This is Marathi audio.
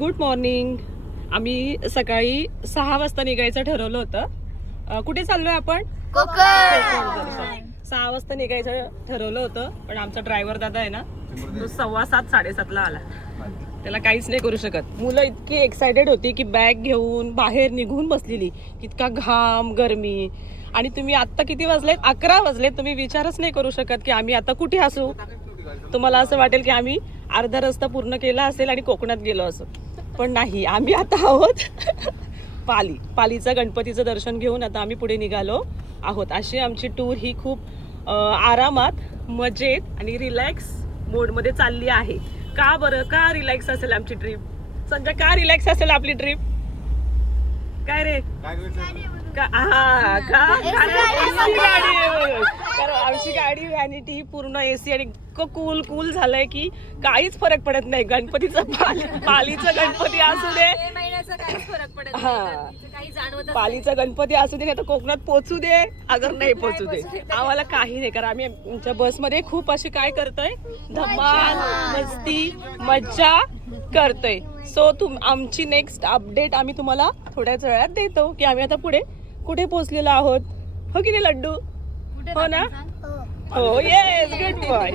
Good morning. आम्ही सकाळी 6 वाजता निघायचं ठरवलं होतं. कुठे चाललोय आपण? कोकण. 6 वाजता निघायचं ठरवलं होतं, पण आमचा ड्रायव्हर दादा आहे ना, तो 7:15 7:30 ला आला. त्याला काहीच नाही करू शकत. मुलं इतकी एक्सायटेड होती की बॅग घेऊन बाहेर निघून बसलेली. इतका घाम, गरमी. आणि तुम्ही आता किती वाजलेत? 11 वाजलेत. तुम्ही विचारच नाही करू शकत की आम्ही आता कुठे असू. तुम्हाला असं वाटेल की आम्ही अर्धा रस्ता पूर्ण केला असेल आणि कोकणात गेलो असं, पण नाही. आम्ही आता आहोत पालीचा गणपतीचं दर्शन घेऊन आता आम्ही पुढे निघालो आहोत. अशी आमची टूर ही खूप आरामात, मजेत आणि रिलॅक्स मोडमध्ये चालली आहे. का बरं? का रिलॅक्स असेल आमची ट्रिप? संजय, का रिलॅक्स असेल आपली ट्रिप? काय रे? कारण आमची गाडी व्हॅनिटी पूर्ण एसी आणि कूल कूल झालंय की काहीच फरक पडत नाही. गणपतीचा पालीचा गणपती असू दे, पालीचा गणपती असू दे, नाही तर कोकणात पोचू दे, अगर नाही पोचू दे, आम्हाला काही नाही. कारण आम्ही आमच्या बसमध्ये खूप अशी काय करतोय, धमाल, मस्ती, मज्जा करतोय. सो आमची नेक्स्ट अपडेट आम्ही तुम्हाला थोड्याच वेळात देतो की आम्ही आता पुढे कुठे पोहोचलेलो आहोत. हो की नाही लड्डू? हो ना? हो, येस, गुड बॉय.